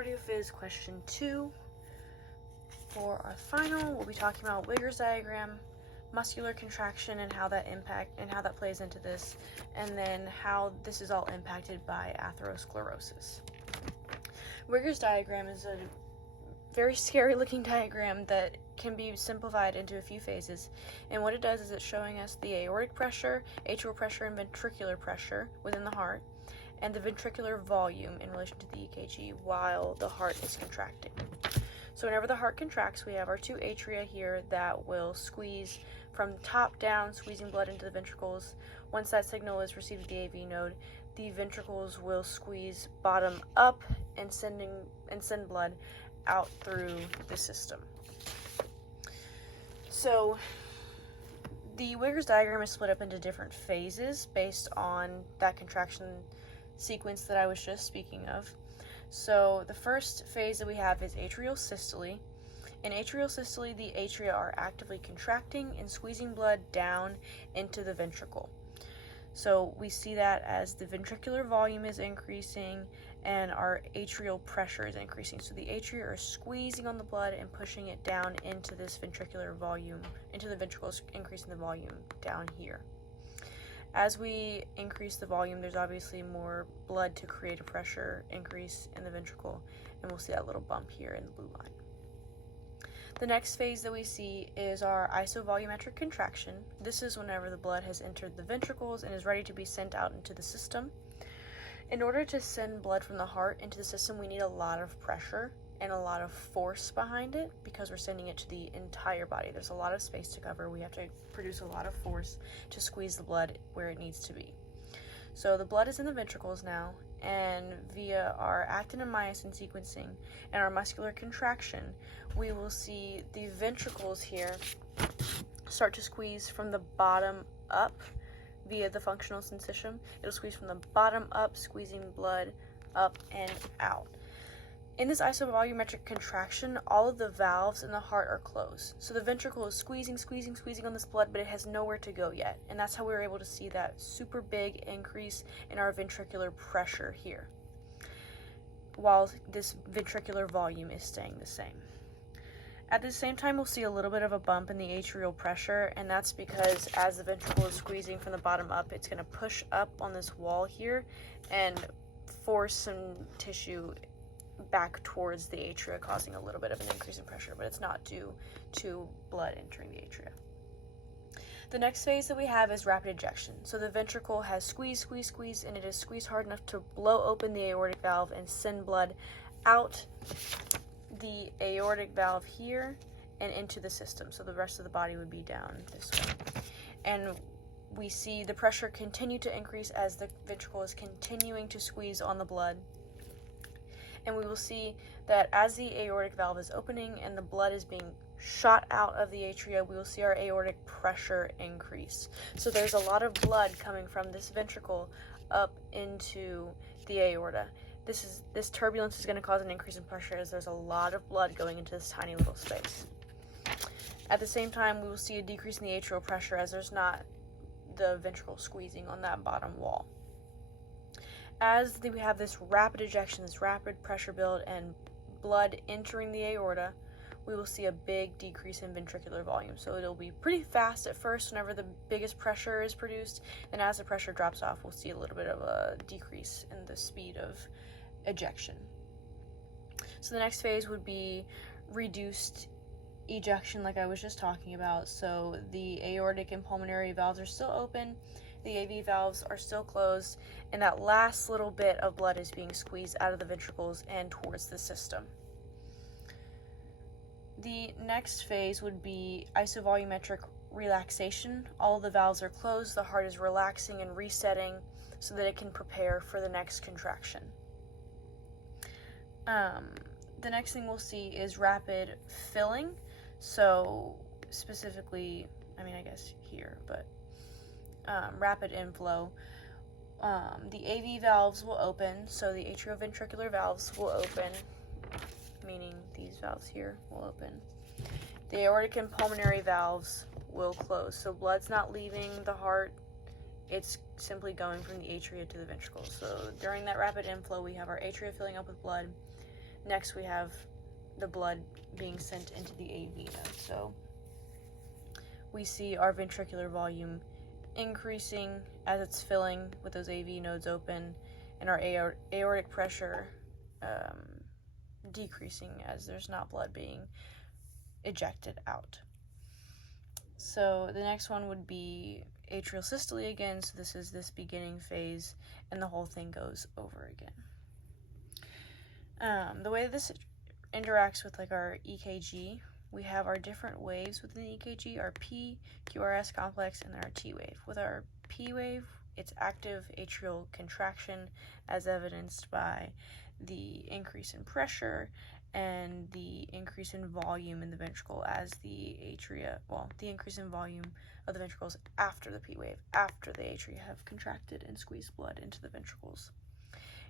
cardio phys question 2. For our final, we'll be talking about Wigger's diagram, muscular contraction, and how that plays into this, and then how this is all impacted by atherosclerosis. Wigger's diagram is a very scary looking diagram that can be simplified into a few phases, and what it does is it's showing us the aortic pressure, atrial pressure, and ventricular pressure within the heart, and the ventricular volume in relation to the EKG while the heart is contracting. So whenever the heart contracts, we have our two atria here that will squeeze from top down, squeezing blood into the ventricles. Once that signal is received at the AV node, the ventricles will squeeze bottom up and send blood out through the system. So the Wigger's diagram is split up into different phases based on that contraction sequence that I was just speaking of. So the first phase that we have is atrial systole. In atrial systole, the atria are actively contracting and squeezing blood down into the ventricle. So we see that as the ventricular volume is increasing and our atrial pressure is increasing. So the atria are squeezing on the blood and pushing it down into this ventricular volume, into the ventricles, increasing the volume down here. As we increase the volume, there's obviously more blood to create a pressure increase in the ventricle, and we'll see that little bump here in the blue line. The next phase that we see is our isovolumetric contraction. This is whenever the blood has entered the ventricles and is ready to be sent out into the system. In order to send blood from the heart into the system, we need a lot of pressure and a lot of force behind it because we're sending it to the entire body. There's a lot of space to cover. We have to produce a lot of force to squeeze the blood where it needs to be. So the blood is in the ventricles now, and via our actin and myosin sequencing and our muscular contraction, we will see the ventricles here start to squeeze from the bottom up via the functional syncytium. It'll squeeze from the bottom up, squeezing blood up and out. In this isovolumetric contraction, all of the valves in the heart are closed. So the ventricle is squeezing on this blood, but it has nowhere to go yet. And that's how we were able to see that super big increase in our ventricular pressure here, while this ventricular volume is staying the same. At the same time, we'll see a little bit of a bump in the atrial pressure, and that's because as the ventricle is squeezing from the bottom up, it's going to push up on this wall here and force some tissue back towards the atria, causing a little bit of an increase in pressure, but it's not due to blood entering the atria. The next phase that we have is rapid ejection. So the ventricle has squeezed, and it is squeezed hard enough to blow open the aortic valve and send blood out the aortic valve here and into the system. So the rest of the body would be down this way. And we see the pressure continue to increase as the ventricle is continuing to squeeze on the blood. And we will see that as the aortic valve is opening and the blood is being shot out of the atria, we will see our aortic pressure increase. So there's a lot of blood coming from this ventricle up into the aorta. This turbulence is going to cause an increase in pressure as there's a lot of blood going into this tiny little space. At the same time, we will see a decrease in the atrial pressure as there's not the ventricle squeezing on that bottom wall. As we have this rapid ejection, this rapid pressure build, and blood entering the aorta, we will see a big decrease in ventricular volume. So it'll be pretty fast at first whenever the biggest pressure is produced, and as the pressure drops off, we'll see a little bit of a decrease in the speed of ejection. So the next phase would be reduced ejection, like I was just talking about. So the aortic and pulmonary valves are still open, the AV valves are still closed, and that last little bit of blood is being squeezed out of the ventricles and towards the system. The next phase would be isovolumetric relaxation. All of the valves are closed, the heart is relaxing and resetting so that it can prepare for the next contraction. The next thing we'll see is rapid filling. So specifically, I guess here, but rapid inflow. The AV valves will open, so the atrioventricular valves will open, meaning these valves here will open. The aortic and pulmonary valves will close, so blood's not leaving the heart, it's simply going from the atria to the ventricles. So during that rapid inflow, we have our atria filling up with blood, Next, we have the blood being sent into the AV node. So we see our ventricular volume increasing as it's filling with those AV nodes open, and our aortic pressure decreasing as there's not blood being ejected out. So the next one would be atrial systole again. So this is this beginning phase, and the whole thing goes over again. The way this interacts with like our EKG, we have our different waves within the EKG, our P, QRS complex, and then our T wave. With our P wave, it's active atrial contraction as evidenced by the increase in pressure and the increase in volume in the ventricle as the increase in volume of the ventricles after the P wave, after the atria have contracted and squeezed blood into the ventricles.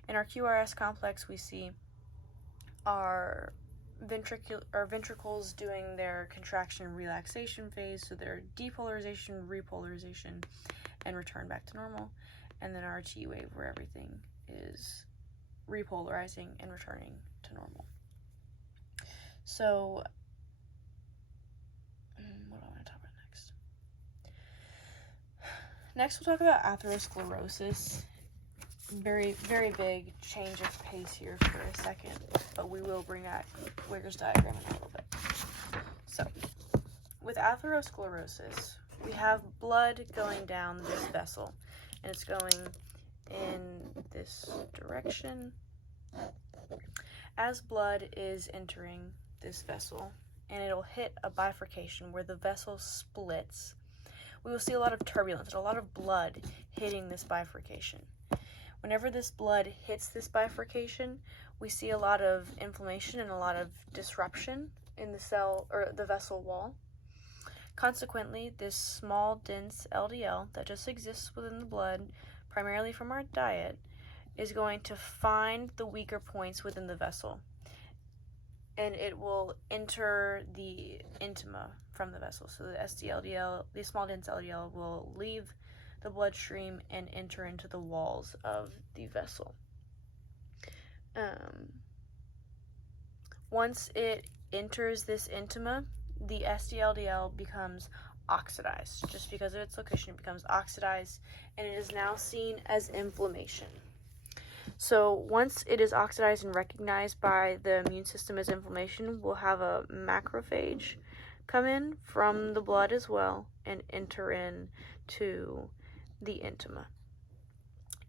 In our QRS complex, we see our ventricles doing their contraction and relaxation phase, so their depolarization, repolarization, and return back to normal. And then our T wave, where everything is repolarizing and returning to normal. So, what do I want to talk about next? Next, we'll talk about atherosclerosis. Very, very big change of pace here for a second, but we will bring that Weger's diagram in a little bit. So, with atherosclerosis, we have blood going down this vessel, and it's going in this direction. As blood is entering this vessel, and it'll hit a bifurcation where the vessel splits, we will see a lot of turbulence and a lot of blood hitting this bifurcation. Whenever this blood hits this bifurcation, we see a lot of inflammation and a lot of disruption in the cell or the vessel wall. Consequently, this small, dense LDL that just exists within the blood, primarily from our diet, is going to find the weaker points within the vessel, and it will enter the intima from the vessel. So the SDLDL, the small dense LDL, will leave the bloodstream and enter into the walls of the vessel. Once it enters this intima, the SDLDL becomes oxidized. Just because of its location, it becomes oxidized, and it is now seen as inflammation. So once it is oxidized and recognized by the immune system as inflammation, we'll have a macrophage come in from the blood as well and enter in to the intima.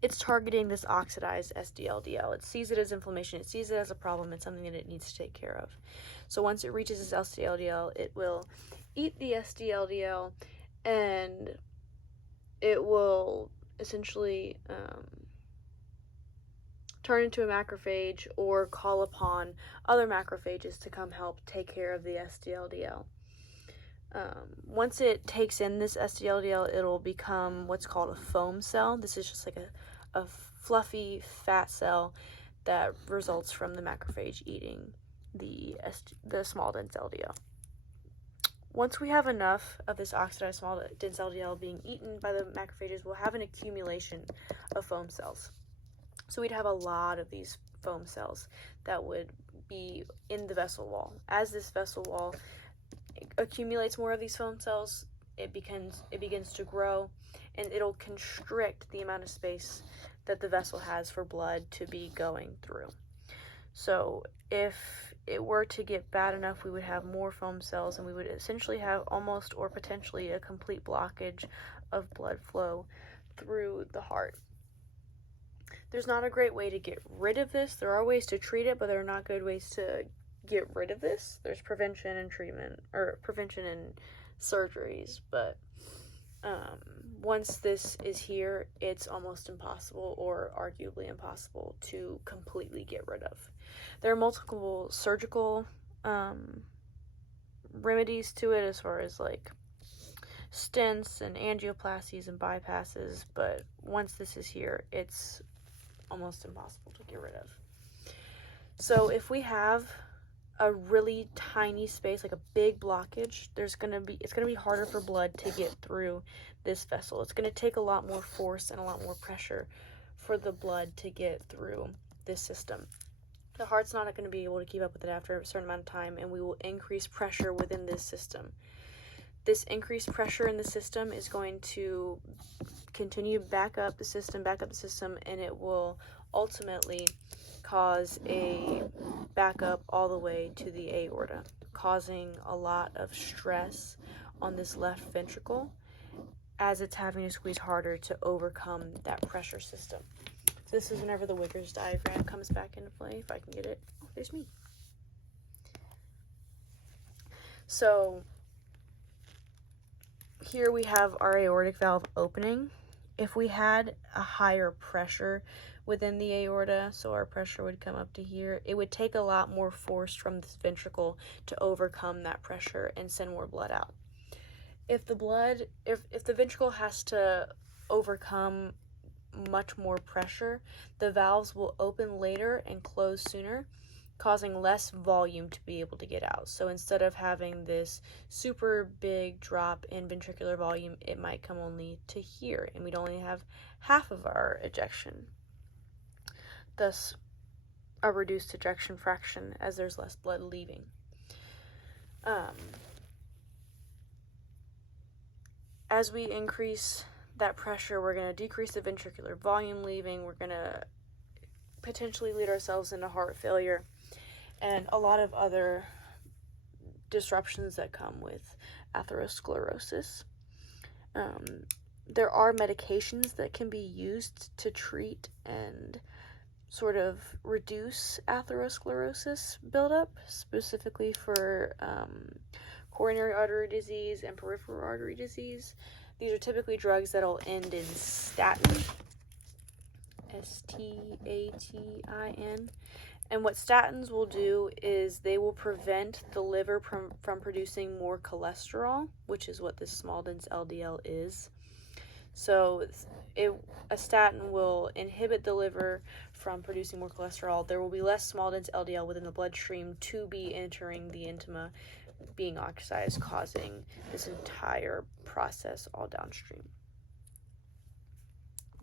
It's targeting this oxidized SDLDL. It sees it as inflammation. It sees it as a problem. It's something that it needs to take care of. So once it reaches this SDLDL, it will eat the SDLDL, and it will essentially turn into a macrophage or call upon other macrophages to come help take care of the SDLDL. Once it takes in this SDLDL, it'll become what's called a foam cell. This is just like a fluffy fat cell that results from the macrophage eating the small dense LDL. Once we have enough of this oxidized small dense LDL being eaten by the macrophages, we'll have an accumulation of foam cells. So we'd have a lot of these foam cells that would be in the vessel wall. As this vessel wall accumulates more of these foam cells, it begins to grow, and it'll constrict the amount of space that the vessel has for blood to be going through. So if it were to get bad enough, we would have more foam cells, and we would essentially have almost or potentially a complete blockage of blood flow through the heart. There's not a great way to get rid of this. There are ways to treat it, but there are not good ways to get rid of this. There's prevention and treatment, or prevention and surgeries, but once this is here, it's almost impossible, or arguably impossible, to completely get rid of. There are multiple surgical remedies to it, as far as like stents and angioplasties and bypasses, but once this is here, it's almost impossible to get rid of. So if we have a really tiny space, like a big blockage, it's gonna be harder for blood to get through this vessel. It's gonna take a lot more force and a lot more pressure for the blood to get through this system. The heart's not going to be able to keep up with it after a certain amount of time, and we will increase pressure within this system. This increased pressure in the system is going to continue back up the system, and it will ultimately cause a backup all the way to the aorta, causing a lot of stress on this left ventricle as it's having to squeeze harder to overcome that pressure system. So this is whenever the Wiggers diagram comes back into play, if I can get it. Oh, there's me. So here we have our aortic valve opening. If we had a higher pressure within the aorta, so our pressure would come up to here, it would take a lot more force from this ventricle to overcome that pressure and send more blood out. If the ventricle has to overcome much more pressure, the valves will open later and close sooner, causing less volume to be able to get out. So instead of having this super big drop in ventricular volume, it might come only to here, and we'd only have half of our ejection. Thus, a reduced ejection fraction as there's less blood leaving. As we increase that pressure, we're going to decrease the ventricular volume leaving. We're going to potentially lead ourselves into heart failure and a lot of other disruptions that come with atherosclerosis. There are medications that can be used to treat and sort of reduce atherosclerosis buildup, specifically for coronary artery disease and peripheral artery disease. These are typically drugs that'll end in statin, S-T-A-T-I-N. And what statins will do is they will prevent the liver from producing more cholesterol, which is what this small dense LDL is. So a statin will inhibit the liver from producing more cholesterol. There will be less small dense LDL within the bloodstream to be entering the intima, being oxidized, causing this entire process all downstream.